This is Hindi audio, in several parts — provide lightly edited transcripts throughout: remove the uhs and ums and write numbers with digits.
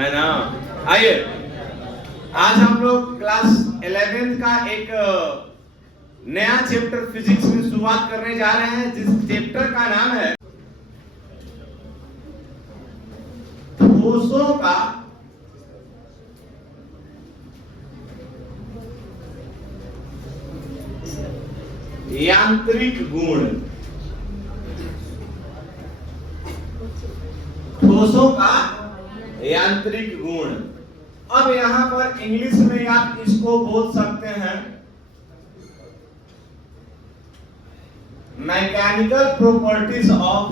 है ना। आइए आज हम लोग क्लास 11th का एक नया चैप्टर फिजिक्स में शुरुआत करने जा रहे हैं, जिस चैप्टर का नाम है ठोसों का यांत्रिक गुण। ठोसों का यांत्रिक गुण। अब यहां पर इंग्लिश में आप इसको बोल सकते हैं मैकेनिकल प्रॉपर्टीज ऑफ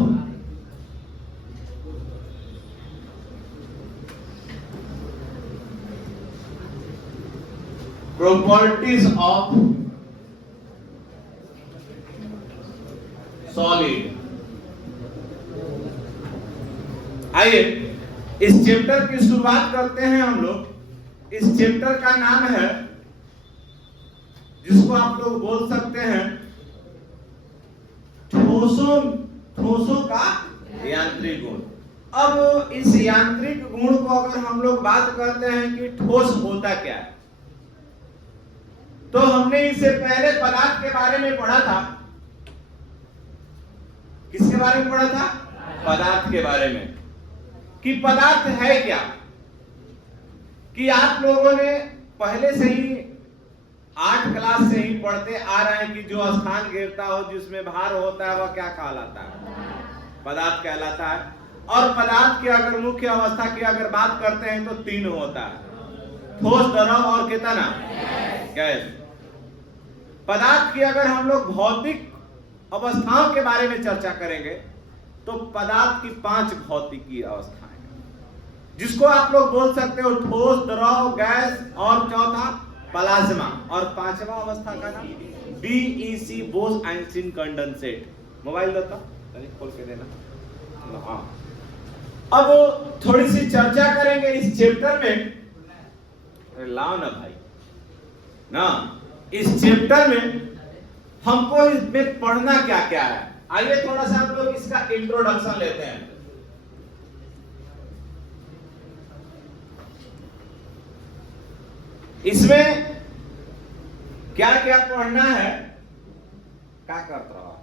सॉलिड। आइए इस चैप्टर की शुरुआत करते हैं हम लोग। इस चैप्टर का नाम है, जिसको आप लोग बोल सकते हैं ठोसों का यांत्रिक गुण। अब इस यांत्रिक गुण को अगर हम लोग बात करते हैं कि ठोस होता क्या है, तो हमने इससे पहले पदार्थ के बारे में पढ़ा था। किसके बारे में पढ़ा था? पदार्थ के बारे में। कि पदार्थ है क्या। कि आप लोगों ने पहले से ही 8 क्लास से ही पढ़ते आ रहे हैं कि जो स्थान गिरता हो, जिसमें भार होता है, वह क्या कहलाता है? पदार्थ कहलाता है। और पदार्थ की अगर मुख्य अवस्था की अगर बात करते हैं तो 3 होता है, ठोस, द्रव और कितना? गैस। पदार्थ की अगर हम लोग भौतिक अवस्थाओं के बारे में चर्चा करेंगे तो पदार्थ की 5 भौतिकी अवस्थाएं, जिसको आप लोग बोल सकते हो ठोस, द्रव, गैस और चौथा प्लाज्मा। और 5वां अवस्था का नाम BEC, बोस-आइंस्टीन कंडेंसेट। मोबाइल देता खोल के देना। हाँ, अब थोड़ी सी चर्चा करेंगे इस चैप्टर में। लाओ ना भाई ना। इस चैप्टर में हमको इसमें पढ़ना क्या क्या है। आइए थोड़ा सा हम लोग इसका इंट्रोडक्शन लेते हैं। इसमें क्या क्या पढ़ना है, क्या करता रहा।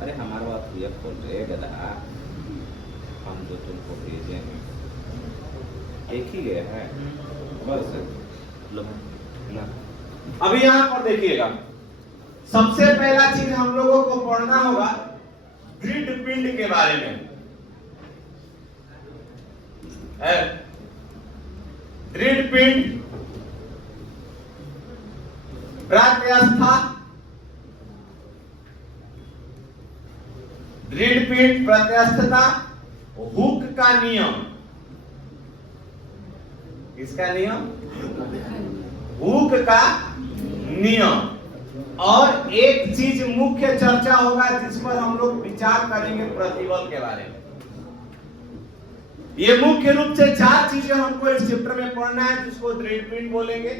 अरे हमारा बात हुआ खोल रहे गधा, हम तो तुमको भेजे एक ही गया है बस। लो अभी यहां पर देखिएगा, सबसे पहला चीज हम लोगों को पढ़ना होगा दृढ़ पिंड के बारे में। दृढ़ पिंड, प्रत्यास्था, दृढ़ पिंड, प्रत्यास्थता, हुक का नियम। किसका नियम? हुक का नियम। और एक चीज मुख्य चर्चा होगा जिस पर हम लोग विचार करेंगे, प्रतिबल के बारे में। ये मुख्य रूप से 4 चीजें हमको इस चैप्टर में पढ़ना है, जिसको दृढ़ पिंड बोलेंगे,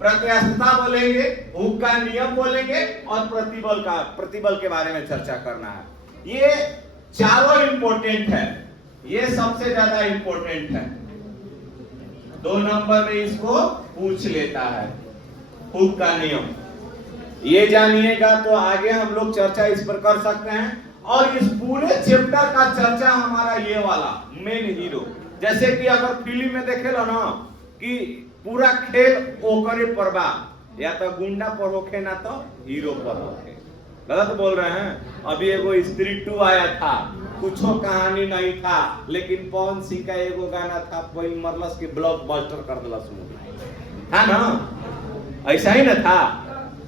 प्रत्यास्थता बोलेंगे, हुक का नियम बोलेंगे और प्रतिबल के बारे में चर्चा करना है। ये चारों इंपॉर्टेंट है। ये सबसे ज्यादा इंपॉर्टेंट है। 2 नंबर में इसको पूछ लेता है, हुक का नियम। ये जानिएगा तो आगे हम लोग चर्चा इस पर कर सकते हैं। और इस पूरे चैप्टर का चर्चा हमारा ये वाला मेन हीरो, जैसे कि अगर फिल्म में देखे लो ना कि पूरा खेल ओकरे पर बा, या तो गुंडा पर होखे ना तो हीरो पर होखे। गलत बोल रहे हैं। अभी एगो स्त्री 2 आया था, कुछ कहानी नहीं था, लेकिन पवन सिंह का एगो गाना था, कोई मरलस के ब्लॉकबस्टर कर दिला है ना। ऐसा ही ना था।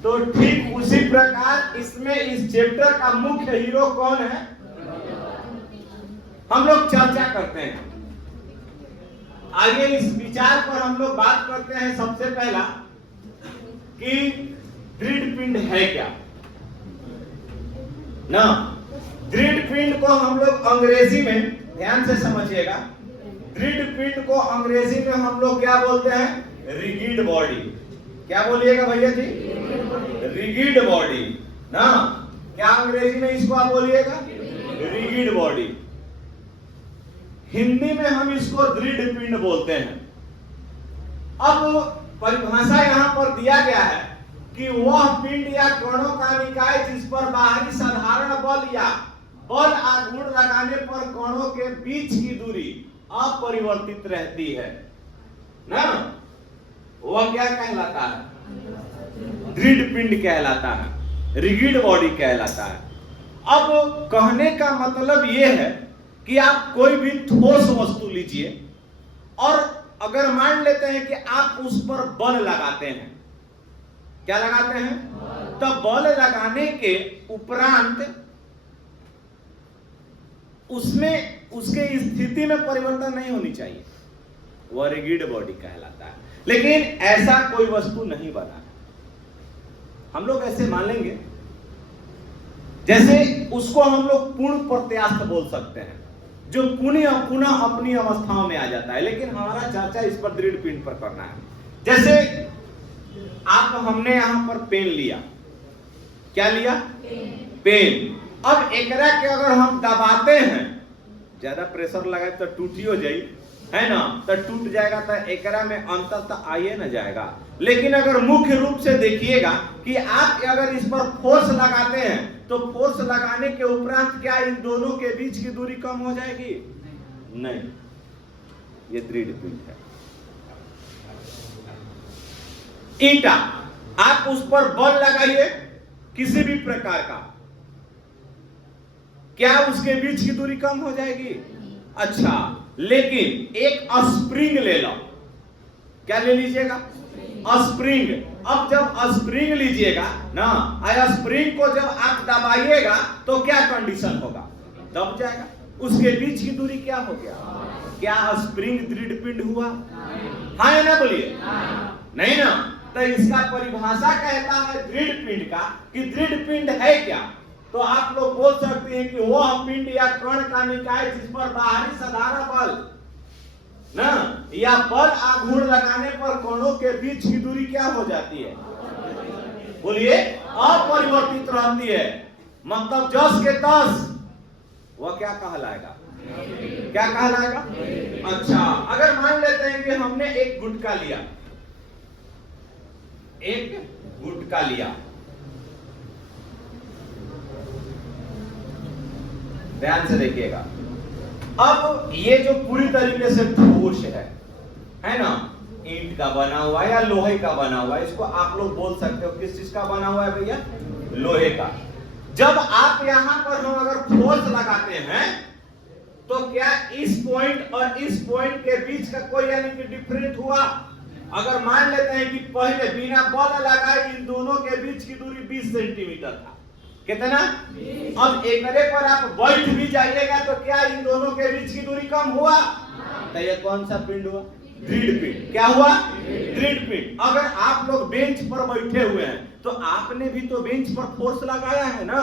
तो ठीक उसी प्रकार इसमें इस चैप्टर का मुख्य हीरो कौन है, हम लोग चर्चा करते हैं। आगे इस विचार पर हम लोग बात करते हैं। सबसे पहला कि दृढ़ पिंड है क्या ना। दृढ़ पिंड को हम लोग अंग्रेजी में, ध्यान से समझिएगा, दृढ़ पिंड को अंग्रेजी में हम लोग क्या बोलते हैं? Rigid body. क्या बोलिएगा भैया जी? रिगिड बॉडी ना, क्या अंग्रेजी में इसको आप बोलिएगा? Rigid body. हिंदी में हम इसको दृढ़ पिंड बोलते हैं। अब परिभाषा यहां पर दिया गया है कि वह पिंड या कणों का निकाय जिस पर बाहरी साधारण बल या बल आघूर्ण लगाने पर कणों के बीच की दूरी अपरिवर्तित रहती है ना, वह क्या कहलाता है? दृढ़ पिंड कहलाता है, रिगिड बॉडी कहलाता है। अब कहने का मतलब यह है कि आप कोई भी ठोस वस्तु लीजिए और अगर मान लेते हैं कि आप उस पर बल लगाते हैं, क्या लगाते हैं? तो बल लगाने के उपरांत उसमें उसके स्थिति में परिवर्तन नहीं होनी चाहिए, वह रिगिड बॉडी कहलाता है। लेकिन ऐसा कोई वस्तु नहीं बना। हम लोग ऐसे मान लेंगे जैसे उसको हम लोग पूर्ण प्रत्यास्थ बोल सकते हैं, जो पुनः अपनी अवस्थाओं में आ जाता है। लेकिन हमारा चर्चा इस पर दृढ़ पिंड पर करना है। जैसे हमने यहां पर पेन लिया, क्या लिया? पेन। अब एकरा के अगर हम दबाते हैं, ज्यादा प्रेशर लगाए तो टूटियो जाए, है ना, तो टूट जाएगा, तो एकरा में अंतर तो आइए ना जाएगा। लेकिन अगर मुख्य रूप से देखिएगा कि आप अगर इस पर फोर्स लगाते हैं तो फोर्स लगाने के उपरांत क्या इन दोनों के बीच की दूरी कम हो जाएगी? नहीं, ये दृढ़ पिंड है। ईंटा, आप उस पर बल लगाइए किसी भी प्रकार का, क्या उसके बीच की दूरी कम हो जाएगी? अच्छा, लेकिन एक स्प्रिंग ले लो, क्या ले लीजिएगा? स्प्रिंग। अब जब स्प्रिंग लीजिएगा ना, स्प्रिंग को जब आप दबाइएगा तो क्या कंडीशन होगा? दब जाएगा। उसके बीच की दूरी क्या हो गया? क्या स्प्रिंग दृढ़ पिंड हुआ? हाँ या ना बोलिए? नहीं ना। तो इसका परिभाषा कहता है दृढ़ पिंड का कि दृढ़ पिंड है क्या? तो आप लोग बोल सकते हैं कि वह पिंड या कण का निकाय जिस पर बाहरी साधारण बल ना या बल आघूर्ण लगाने पर कणों के बीच की दूरी क्या हो जाती है? बोलिए, अपरिवर्तित रहती है। मतलब 10 के 10, वह क्या कहलाएगा? क्या कहलाएगा? अच्छा, अगर मान लेते हैं कि हमने एक गुटखा लिया, एक गुटखा लिया, ध्यान से देखिएगा। अब ये जो पूरी तरीके से ठोस है ना, ईंट का बना हुआ है या लोहे का बना हुआ है, इसको आप लोग बोल सकते हो किस चीज का बना हुआ है भैया? लोहे का। जब आप यहां पर हम अगर फोर्स लगाते हैं तो क्या इस पॉइंट और इस पॉइंट के बीच का कोई यानी कि डिफरेंट हुआ? अगर मान लेते हैं कि पहले बिना बल लगाए इन दोनों के बीच की दूरी 20 सेंटीमीटर था, कितना? अब एकरे पर आप बैठ भी जाइएगा तो क्या इन दोनों के बीच की दूरी कम हुआ? तो ये कौन सा पिंड हुआ? दृढ़ पिंड। क्या हुआ? दृढ़ पिंड। अगर आप लोग बेंच पर बैठे हुए हैं तो आपने भी तो बेंच पर फोर्स लगाया है ना,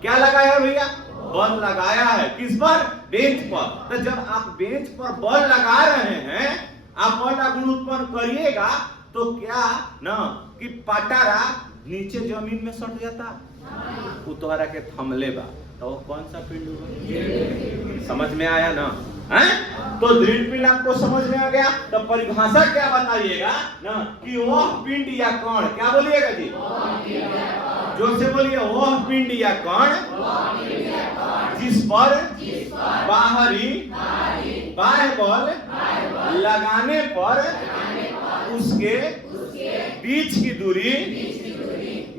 क्या लगाया भैया? बल लगाया है। किस पर? बेंच पर। तो जब आप बेंच पर बल लगा रहे हैं, आप बल आघूर्ण उत्पन्न करिएगा तो क्या ना कि पटारा नीचे जमीन में सट जाता, उतोहरा के थमले बा, तो कौन सा पिंड हुआ? समझ में आया ना? है? तो दृढ़ पिंड आपको समझ में आ गया। तो परिभाषा क्या बताइएगा ना कि वह पिंड या कण, क्या बोलिएगा जी? जोर से बोलिए, वह पिंड या कण जिस पर बाहरी बाह्य बल लगाने पर उसके बीच की दूरी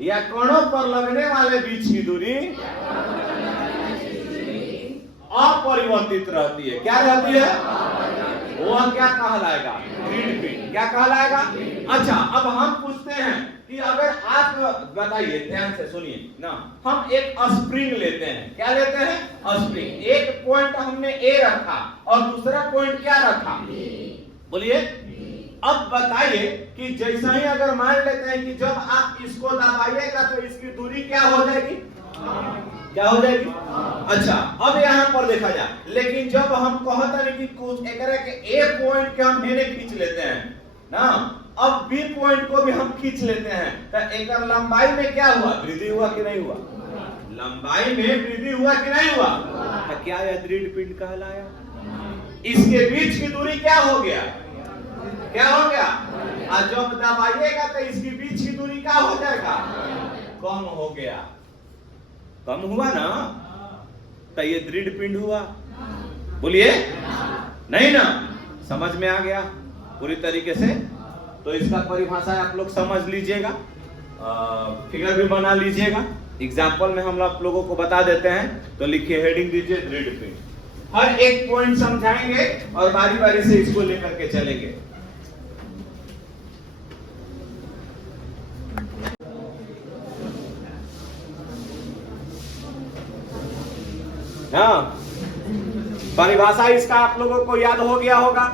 या कणों पर लगने वाले बीच की दूरी अपरिवर्तित रहती है। क्या रहती है? वह क्या कहलाएगा? दृढ़ पिंड। क्या कहलाएगा? अच्छा, अब हम पूछते हैं कि अगर आप बताइए, ध्यान से सुनिए ना, हम एक स्प्रिंग लेते हैं। क्या लेते हैं? स्प्रिंग। एक पॉइंट हमने ए रखा और दूसरा पॉइंट क्या रखा? बोलिए। अब बताइए कि जैसा ही अगर मान लेते हैं कि जब आप इसको दबाइएगा तो इसकी दूरी क्या हो जाएगी? क्या हो जाएगी? अच्छा, अब यहां पर देखा जाए, लेकिन जब हम कहते हैं कि कुछ एक के ए पॉइंट के हम हेने खींच लेते हैं ना, अब बी पॉइंट को भी हम खींच लेते हैं, तो एक लंबाई में क्या हुआ, वृद्धि हुआ कि नहीं हुआ, लंबाई में वृद्धि हुआ कि नहीं हुआ, तो क्या यह दृढ़ पिंड कहलाया। इसके बीच की दूरी क्या हो गया, क्या हो गया, और जब दबाइएगा तो इसके बीच की दूरी क्या हो जाएगा, कम हो गया, कम हुआ ना, तो ये दृढ़ पिंड हुआ। बोलिए नहीं ना, समझ में आ गया पूरी तरीके से। तो इसका परिभाषा आप लोग समझ लीजिएगा, फिगर भी बना लीजिएगा। एग्जाम्पल में हम आप लोगों को बता देते हैं, तो लिखिए, हेडिंग दीजिए दृढ़ पिंड। हर एक पॉइंट समझाएंगे और बारी बारी से इसको लेकर के चलेंगे। हाँ, परिभाषा इसका आप लोगों को याद हो गया होगा,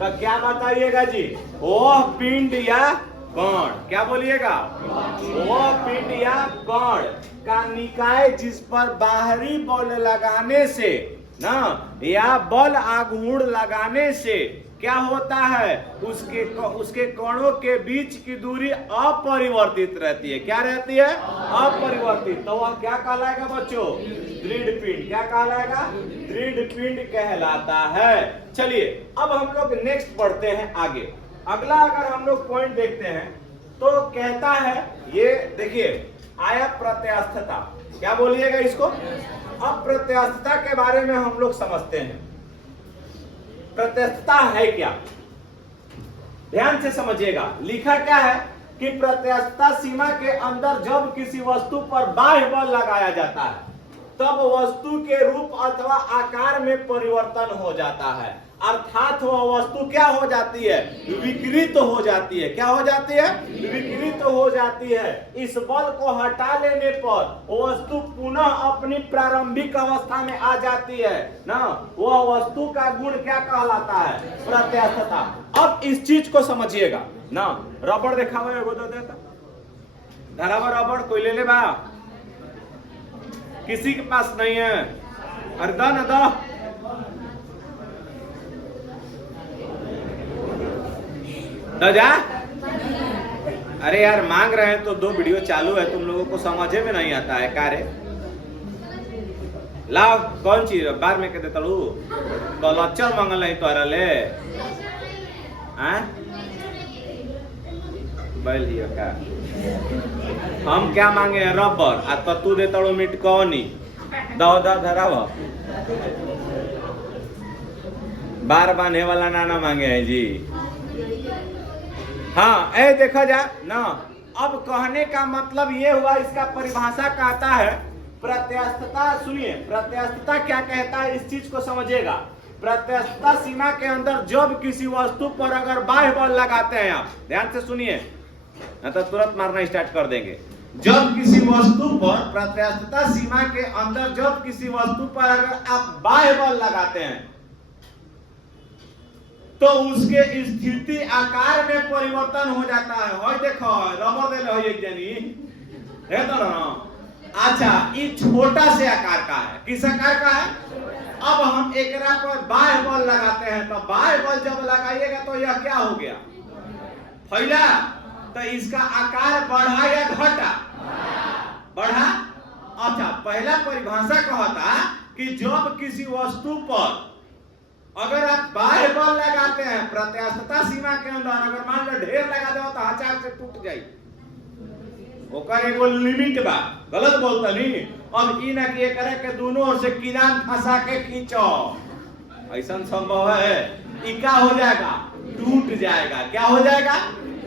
तो क्या बताइएगा जी, वह पिंड या कण, क्या बोलिएगा, वह पिंड या कण का निकाय जिस पर बाहरी बल लगाने से ना या बल आघूर्ण लगाने से क्या होता है, उसके कणों के बीच की दूरी अपरिवर्तित रहती है। क्या रहती है, अपरिवर्तित। तो वह क्या कहलाएगा बच्चों, दृढ़ पिंड। क्या कहलाएगा, दृढ़ पिंड कहलाता है। चलिए अब हम लोग नेक्स्ट बढ़ते हैं आगे। अगला अगर हम लोग पॉइंट देखते हैं तो कहता है, ये देखिए आया प्रत्यास्थता। क्या बोलिएगा इसको, अब प्रत्यास्थता के बारे में हम लोग समझते हैं। प्रत्यास्थता है क्या, ध्यान से समझिएगा। लिखा क्या है कि प्रत्यास्थता सीमा के अंदर जब किसी वस्तु पर बाह्य बल लगाया जाता है तब वस्तु के रूप अथवा आकार में परिवर्तन हो जाता है, अर्थात वह वस्तु क्या हो जाती है, विकृत हो जाती है। क्या हो जाती है, विकृत हो जाती है। इस बल को हटा लेने पर वस्तु पुनः अपनी प्रारंभिक अवस्था में आ जाती है ना। वह वस्तु का गुण क्या कहलाता है, प्रत्यास्थता। अब इस चीज को समझिएगा ना। रबड़ दिखावा एगो दे देता, धरावा रबड़ कोई ले ले बा, किसी के पास नहीं है, अरे दा ना दा, जा। अरे यार मांग रहे हैं तो दो वीडियो चालू है, तुम लोगों को समझे में नहीं आता है का रे। लाओ कौन चीज बार में कहते तड़ू तो लच्चर मंगल नहीं तोरा ले बैल हियो का। हम क्या मांगे हैं, रबर। आ तो तू दे तड़ो मिट कौनी दो धराव, बार बांधे वाला नाना मांगे हैं जी। हाँ ए देखा जा ना। अब कहने का मतलब ये हुआ, इसका परिभाषा कहता है प्रत्यास्थता। सुनिए प्रत्यास्थता क्या कहता है, इस चीज को समझिएगा। प्रत्यास्थता सीमा के अंदर जब किसी वस्तु पर अगर बाह्य बल लगाते हैं, आप ध्यान से सुनिए नहीं तो तुरंत मारना स्टार्ट कर देंगे। जब किसी वस्तु पर प्रत्यास्थता सीमा के अंदर जब किसी वस्तु पर अगर आप बाह्य बल लगाते हैं तो उसके स्थिति आकार में परिवर्तन हो जाता है। हो देखो रबर दे लो एक जनी है तो ना। अच्छा ये छोटा से आकार का है, किस आकार का है। अब हम एकरा पर बाह्य बल लगाते हैं, तो बाह्य बल जब लगाइएगा तो यह क्या हो गया, फैला। तो इसका आकार बढ़ा या घटा, बढ़ा। अच्छा पहला परिभाषा कहता कि जब किसी वस्तु पर अगर आप बाह्य बल लगाते हैं प्रत्यास्थता सीमा के अंदर, अगर मान लो ढेर लगा दो तो अचार से टूट जाए, ओकर एगो लिमिट बा, गलत बोलता नहीं। अब ई ना कि करे के दोनों ओर से किनार फंसा के खींचो, ऐसा संभव है, ई क्या हो जाएगा, टूट जाएगा। क्या हो जाएगा,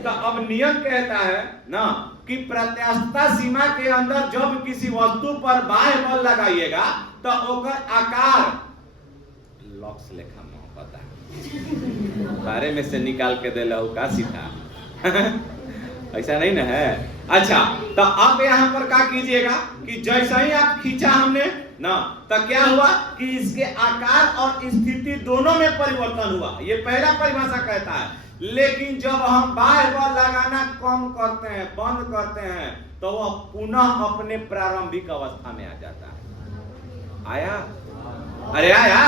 तो अब नियम कहता है ना कि प्रत्यास्थता सीमा के अंदर जब किसी वस्तु पर बाह्य बल लगाइएगा तो ओकर आकार लॉक्स लेखा पता बारे में से निकाल के दे लो का सीधा ऐसा नहीं ना है। अच्छा तो अब यहाँ पर क्या कीजिएगा कि जैसा ही आप खींचा हमने ना, तो क्या हुआ कि इसके आकार और स्थिति दोनों में परिवर्तन हुआ। ये पहला परिभाषा कहता है। लेकिन जब हम बाह्य बल लगाना कम करते हैं, बंद करते हैं, तो वह पुनः अपने प्रारंभिक अवस्था में आ जाता है। आया, अरे आया।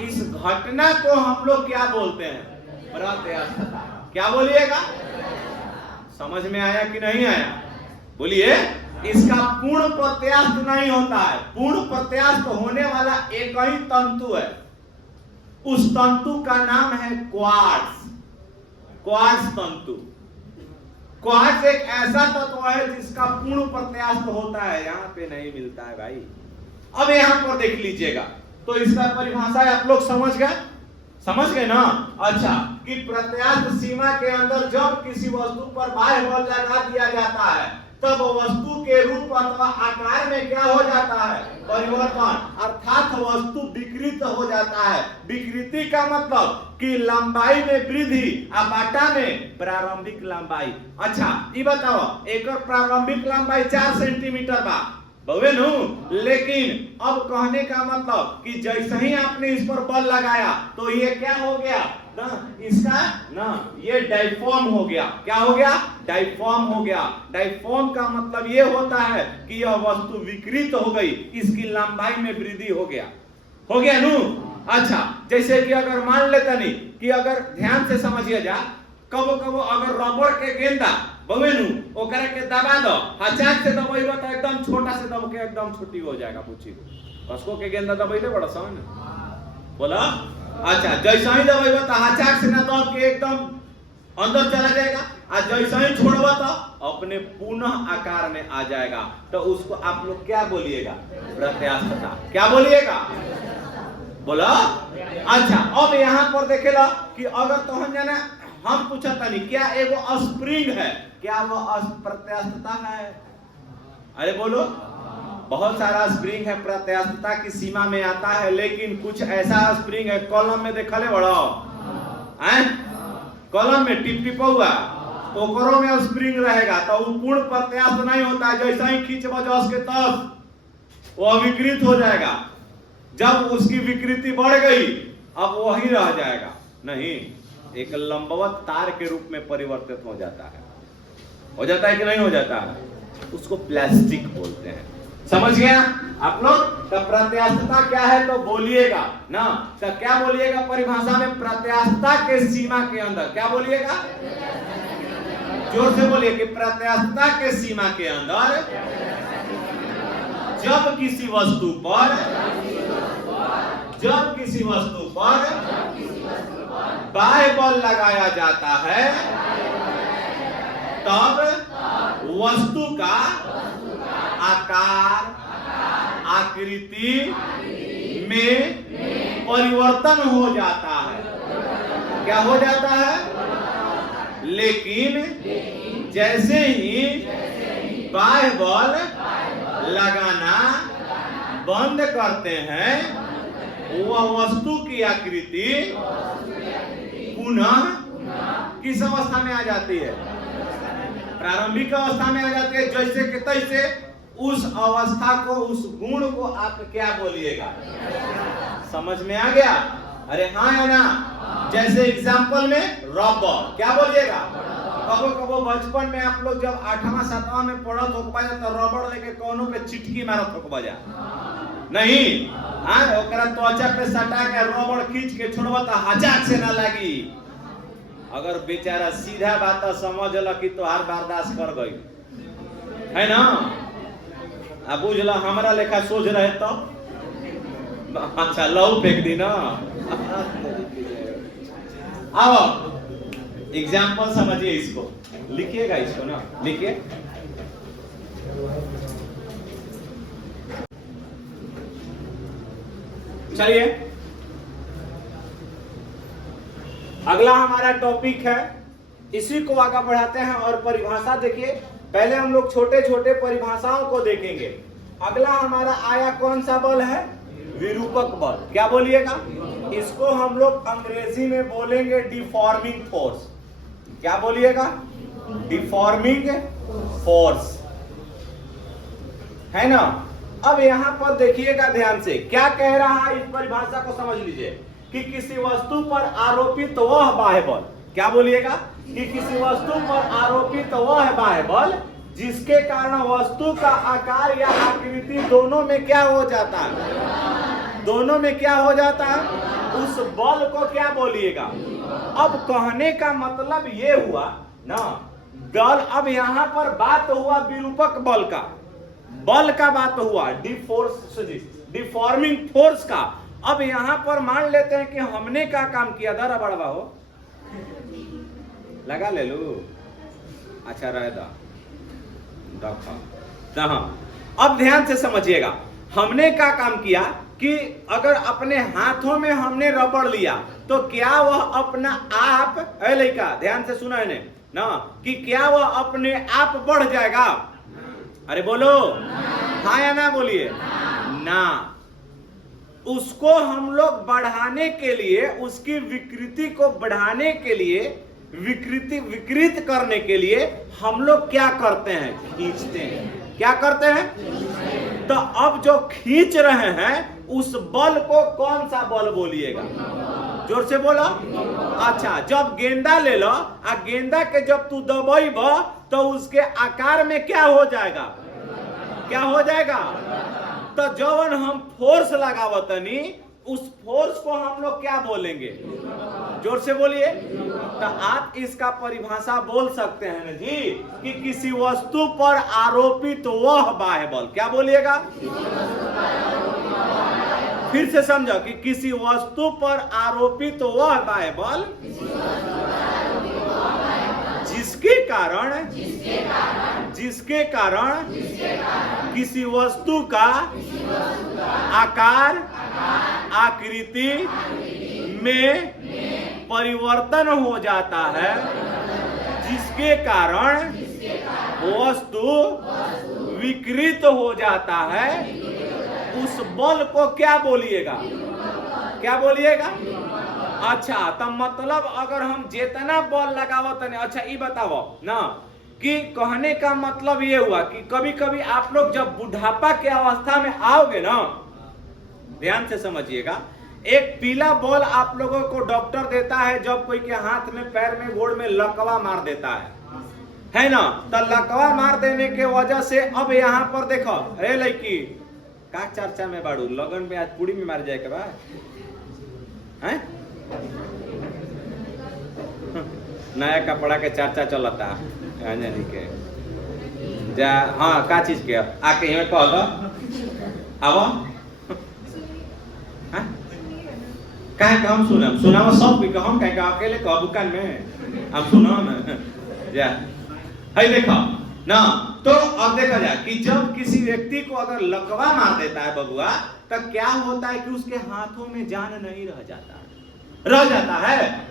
इस घटना को हम लोग क्या बोलते हैं, प्रत्यास्थता। क्या बोलिएगा, समझ में आया कि नहीं आया? बोलिए। इसका पूर्ण प्रत्यास्थ नहीं होता है। पूर्ण प्रत्यास्थ होने वाला एक ही तंतु है, उस तंतु का नाम है क्वार्ट्ज। क्वार्ट्ज तंतु। क्वार्ट्ज एक ऐसा तत्व है जिसका पूर्ण प्रत्यास्थ होता है, यहां पे नहीं मिलता है भाई। अब यहां पर देख लीजिएगा, तो इसका परिभाषा आप लोग समझ गए ना? अच्छा, कि प्रत्यास्थ सीमा के अंदर जब किसी वस्तु पर बाह्य बल लगा दिया जाता है, तब वस्तु के रूप अथवा आकार में क्या हो जाता है? परिवर्तन, अर्थात वस्तु विकृत हो जाता है। विकृति का मतलब कि लंबाई में वृद्धि, बाटा में प्रारंभिक लंबाई। अच्छा, ये बताओ, एक प्रारंभिक लंबाई 4 सेंटीमीटर बा बउए नु, लेकिन अब कहने का मतलब कि जैसे ही आपने इस पर बल लगाया तो ये क्या हो गया ना, इसका ना ये डाइफॉर्म हो गया। क्या हो गया? डाइफॉर्म हो गया। डाइफॉर्म का मतलब ये होता है कि यह वस्तु विकृत हो गई, इसकी लंबाई में वृद्धि हो गया नु। अच्छा, जैसे कि अगर मान लेता नहीं कि अगर ध्यान से समझिए जा, कबो कबो अगर रबड़ के गेंदा बवेनु ओकरा के दबा दो, हचाक से दबाइबो तो एकदम छोटा से दब के एकदम छोटी हो जाएगा। पूछी कसको के गेंदा दबाइले बड़ा सन बोला। अच्छा, जैसा ही दबाइबो तो हचाक से ना दब के एकदम अंदर चला जाएगा, और जैसा ही छोड़बो तो अपने पुनः आकार में आ जाएगा। तो उसको आप लोग क्या बोलिएगा? प्रत्यास्थता। क्या बोलिएगा? बोला। अच्छा, अब यहाँ पर देखेला कि अगर तो हम जाना, हम पूछा था नहीं क्या एगो स्प्रिंग है, क्या वो प्रत्यास्थता है? अरे बोलो। बहुत सारा स्प्रिंग है, प्रत्यास्थता की सीमा में आता है, लेकिन कुछ ऐसा स्प्रिंग है, कॉलम में देखले बड़ो हैं, कॉलम में टिप टिप हुआ ओकरो में स्प्रिंग रहेगा, तो वो पूर्ण प्रत्यास्थ नहीं होता है। जैसा ही खींचबो जस के तस वो विकृत हो जाएगा। जब उसकी विकृति बढ़ गई, अब वही रह जाएगा नहीं, एक लंबवत तार के रूप में परिवर्तित हो जाता है कि नहीं हो जाता है? उसको प्लास्टिक बोलते हैं। समझ गया आप लोग? तो प्रत्यास्थता क्या है तो बोलिएगा ना, तो क्या बोलिएगा परिभाषा में? प्रत्यास्थता के सीमा के अंदर। क्या बोलिएगा? जोर से बोलिए कि प्रत्यास्थता के सीमा के अंदर जब किसी वस्तु पर बाह्य बल लगाया जाता है, तब वस्तु का आकार, आकृति में परिवर्तन हो जाता है। क्या हो जाता है? लेकिन जैसे ही बाह्य बल लगाना बंद करते हैं, वह वस्तु की आकृति पुनः किस अवस्था में आ जाती है? प्रारंभिक अवस्था में आ जाती है। जैसे कि तैसे उस अवस्था को, उस गुण को आप क्या बोलिएगा? समझ में आ गया? अरे हाँ या ना? जैसे एग्जाम्पल में रबर। क्या बोलिएगा? कबो कबो बचपन में आप लोग जब 8वां 7वां में पढ़त होकबा तो रबड़ लेके कोनो पे चिटकी मारत होकबा जा नहीं, हाँ, ओकरा त्वचा पे सटा के रबड़ खींच के छोड़बा तो हजाक से ना लगी। अगर बेचारा सीधा बात समझ ल कि तोहार बर्दाश्त कर गई है ना, अब बुझला हमारा लेखा सोच रहे तो अच्छा लहू फेंक दी ना। आओ एग्जाम्पल समझिए, इसको लिखिएगा, इसको ना लिखिए। चलिए अगला हमारा टॉपिक है, इसी को आगे बढ़ाते हैं और परिभाषा देखिए। पहले हम लोग छोटे छोटे परिभाषाओं को देखेंगे। अगला हमारा आया कौन सा बल है? विरूपक बल। क्या बोलिएगा? इसको हम लोग अंग्रेजी में बोलेंगे डिफॉर्मिंग फोर्स। क्या बोलिएगा? डिफॉर्मिंग फोर्स, है ना। अब यहाँ पर देखिएगा ध्यान से, क्या कह रहा है, इस परिभाषा को समझ लीजिए कि किसी वस्तु पर आरोपित वह बाह्य बल। क्या बोलिएगा? कि किसी वस्तु पर आरोपित वह बाह्य बल जिसके कारण वस्तु का आकार या आकृति दोनों में क्या हो जाता है? दोनों में क्या हो जाता है? उस बल को क्या बोलिएगा? अब कहने का मतलब ये हुआ ना बल, अब यहां पर बात हुआ विरूपक बल का, बल का बात हुआ, डिफॉर्मिंग फोर्स का। अब यहां पर मान लेते हैं कि हमने क्या काम किया, दरा बड़वा हो लगा ले लू, अच्छा रहे दा। अब ध्यान से समझिएगा, हमने क्या काम किया कि अगर अपने हाथों में हमने रबड़ लिया तो क्या वह अपना आप, लड़का ध्यान से सुना है ना, कि क्या वह अपने आप बढ़ जाएगा? अरे बोलो हाँ या ना बोलिए ना। उसको हम लोग बढ़ाने के लिए, उसकी विकृति को बढ़ाने के लिए, विकृत करने के लिए हम लोग क्या करते हैं? खींचते हैं। क्या करते हैं? तो अब जो खींच रहे हैं उस बल को कौन सा बल बोलिएगा? जोर से बोलो। अच्छा, जब गेंदा ले लो, गेंदा के जब तू दबाइब तो उसके आकार में क्या हो जाएगा? क्या हो जाएगा? तो जब हम फोर्स लगावतनी, उस फोर्स को हम लोग क्या बोलेंगे? जोर से बोलिए। तो आप इसका परिभाषा बोल सकते हैं ना जी, कि किसी वस्तु पर आरोपित वह बाह्य बल। क्या बोलिएगा? फिर से समझो, कि किसी वस्तु पर आरोपित वह बाह्य बल जिसके कारण किसी वस्तु का आकार, आकृति में परिवर्तन हो जाता है, जिसके कारण वस्तु विकृत हो जाता है, उस बल को क्या बोलिएगा? क्या बोलिएगा? अच्छा, तो मतलब अगर हम जितना बल लगावत नहीं, अच्छा ये बताओ ना, कि कहने का मतलब ये हुआ कि कभी कभी आप लोग जब बुढ़ापा के अवस्था में आओगे ना, ध्यान से समझिएगा, एक पीला बॉल आप लोगों को डॉक्टर देता है जब कोई के हाथ में, पैर में, गोड़ में लकवा मार देता है ना। तो लकवा मार देने के वजह से अब यहाँ पर देखो, अरे लड़की का चर्चा में बाड़ू, लगन में आज पूरी में मार जाए के बाद है? नया कपड़ा के चर्चा चलता है के जा, हाँ का चीज के आके यहाँ कह दो अब कहे हम सुना सब भी हम कहे अकेले कह दुकान में हम सुना ना जा है। देखो ना, तो अब देखा जाए कि जब किसी व्यक्ति को अगर लकवा मार देता है बबुआ, तो क्या होता है कि उसके हाथों में जान नहीं रह जाता है।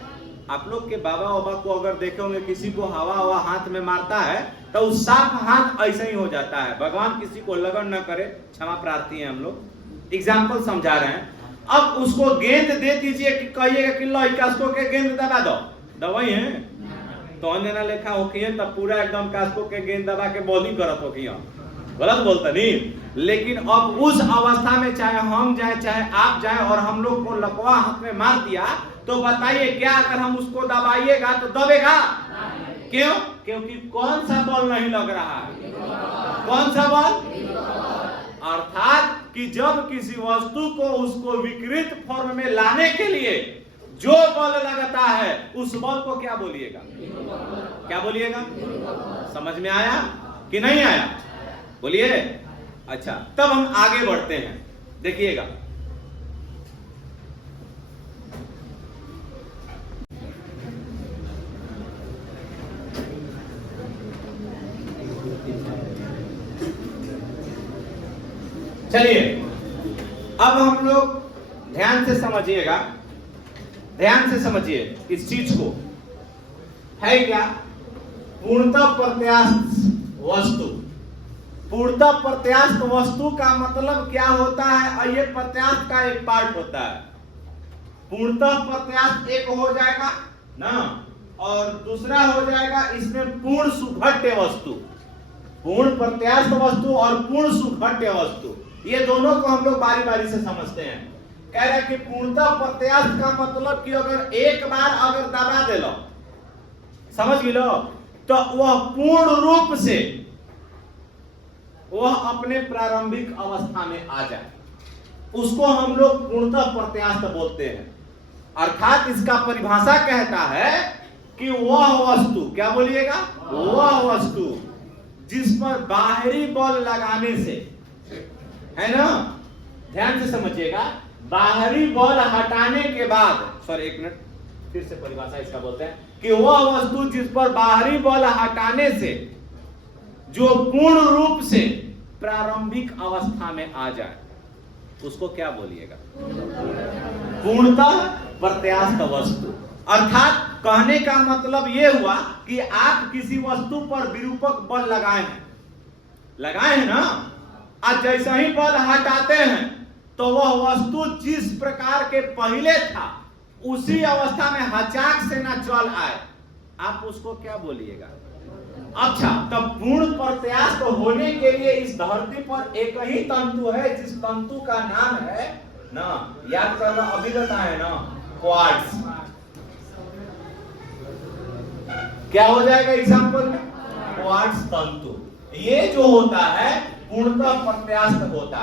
आप लोग के बाबा बाबा को अगर देखे होंगे, किसी को हवा हाथ में मारता है तो उस साफ हाथ ऐसा ही हो जाता है। भगवान किसी को लगन न करे, क्षमा प्रार्थी है हम लोग, एग्जाम्पल समझा रहे हैं। अब उसको गेंद दे दीजिए कि कहिएगा कि लो के गेंद दबा दो, दवाई है तो अन्य लेखा होखिए, तब पूरा एकदम कास्को के गेंद दबा के बॉलिंग करत होखिए, गलत बोलता नहीं। लेकिन अब उस अवस्था में चाहे हम जाए चाहे आप जाए और हम लोग को लकवा हाथ में मार दिया, तो बताइए क्या अगर हम उसको दबाइएगा तो दबेगा? क्यों? क्योंकि कौन सा बल नहीं लग रहा है? कौन सा बल? अर्थात कि जब किसी वस्तु को उसको विकृत फॉर्म में लाने के लिए जो बल लगता है, उस बल को क्या बोलिएगा? क्या बोलिएगा? समझ में आया कि नहीं आया? बोलिए। अच्छा, तब हम आगे बढ़ते हैं, देखिएगा। चलिए, अब हम लोग ध्यान से समझिएगा, ध्यान से समझिए इस चीज को। है क्या? पूर्णतः प्रत्यास्थ वस्तु। पूर्णतः प्रत्यास्थ वस्तु का मतलब क्या होता है? ये प्रत्यास्थ का एक पार्ट होता है। पूर्णतः प्रत्यास्थ एक हो जाएगा ना, और दूसरा हो जाएगा इसमें पूर्ण सुघट्य वस्तु। पूर्ण प्रत्यास्थ वस्तु और पूर्ण सुघट्य वस्तु, ये दोनों को हम लोग बारी बारी से समझते हैं। कह रहा है कि पूर्णतः प्रत्यास्थ का मतलब कि अगर एक बार अगर दबा दे लो, समझ लो, तो वह पूर्ण रूप से वह अपने प्रारंभिक अवस्था में आ जाए, उसको हम लोग पूर्णतः प्रत्यास्थ बोलते हैं। अर्थात इसका परिभाषा कहता है कि वह वस्तु, क्या बोलिएगा, वह वस्तु जिस पर बाहरी बल लगाने से, है ना, ध्यान से समझिएगा, बाहरी बल हटाने के बाद, सॉरी एक मिनट, फिर से परिभाषा इसका बोलते हैं कि वह वस्तु जिस पर बाहरी बल हटाने से जो पूर्ण रूप से प्रारंभिक अवस्था में आ जाए, उसको क्या बोलिएगा, पूर्णतः प्रत्यास्थ वस्तु। अर्थात कहने का मतलब यह हुआ कि आप किसी वस्तु पर विरूपक बल लगाए हैं ना, आज जैसा ही बल हटाते हैं तो वह वस्तु जिस प्रकार के पहले था उसी अवस्था में हचाक से ना चल आए, आप उसको क्या बोलिएगा। अच्छा, तब पूर्ण प्रत्यास्थ होने के लिए इस धरती पर एक ही तंतु है, जिस तंतु का नाम है ना, याद करना, अभी बताए ना, क्वार्ट्ज। क्या हो जाएगा एग्जाम्पल में, क्वार्ट्ज तंतु। ये जो होता है पूर्णतः प्रत्यास्थ होता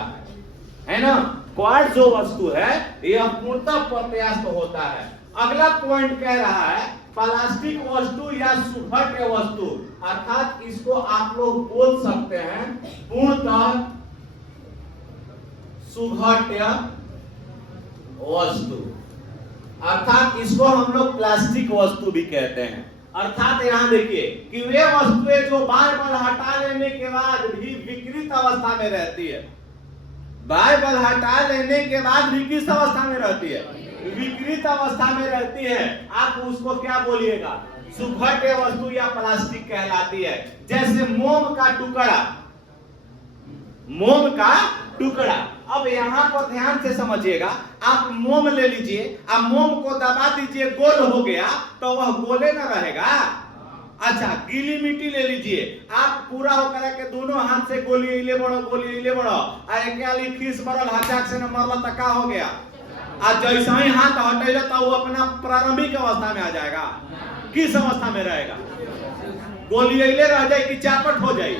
है ना। क्वार्ट्ज जो वस्तु है यह पूर्णतः प्रत्यास्थ होता है। अगला पॉइंट कह रहा है प्लास्टिक वस्तु या सुघट्य वस्तु, अर्थात इसको आप लोग बोल सकते हैं पूर्णतः सुघट्य वस्तु, अर्थात इसको हम लोग प्लास्टिक वस्तु भी कहते हैं। अर्थात यहां देखिए कि वे वस्तुएं जो बार बार हटा लेने के बाद भी विकृत अवस्था में रहती है, बार बार हटा लेने के बाद भी किस अवस्था में रहती है, विकृत अवस्था में रहती है, आप उसको क्या बोलिएगा, सुघट्य वस्तु या प्लास्टिक कहलाती है। जैसे मोम का टुकड़ा, मोम का टुकड़ा। अब यहां पर ध्यान से समझिएगा, आप मोम ले लीजिए, आप मोम को दबा दीजिए, गोल हो गया तो वह गोले ना रहेगा। अच्छा, गीली मिट्टी ले लीजिए, आप पूरा होकर के दोनों हाथ से गोली इले बढ़ो, अरे क्या खीस मरल हचाक से न मरल तो का हो गया, आज जैसा ही हाथ हटेगा तो वो अपना प्रारंभिक अवस्था में आ जाएगा। किस अवस्था में रहेगा, गोली इले रह जाए कि चापट हो जाए,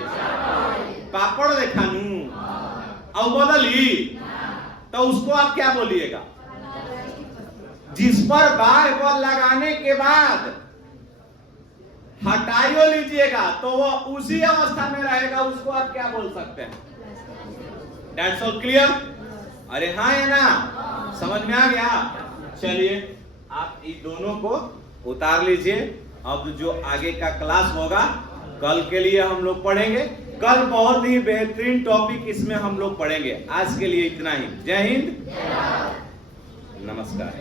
पापड़ देखानू और बदली, तो उसको आप क्या बोलिएगा, जिस पर बार बार लगाने के बाद हटाइयो लीजिएगा तो वो उसी अवस्था में रहेगा, उसको आप क्या बोल सकते हैं। That's all clear? अरे हाँ है ना, समझ में आ गया। चलिए आप इन दोनों को उतार लीजिए। अब जो आगे का क्लास होगा कल के लिए हम लोग पढ़ेंगे। कल बहुत ही बेहतरीन टॉपिक इसमें हम लोग पढ़ेंगे। आज के लिए इतना ही। जय हिंद, नमस्कार।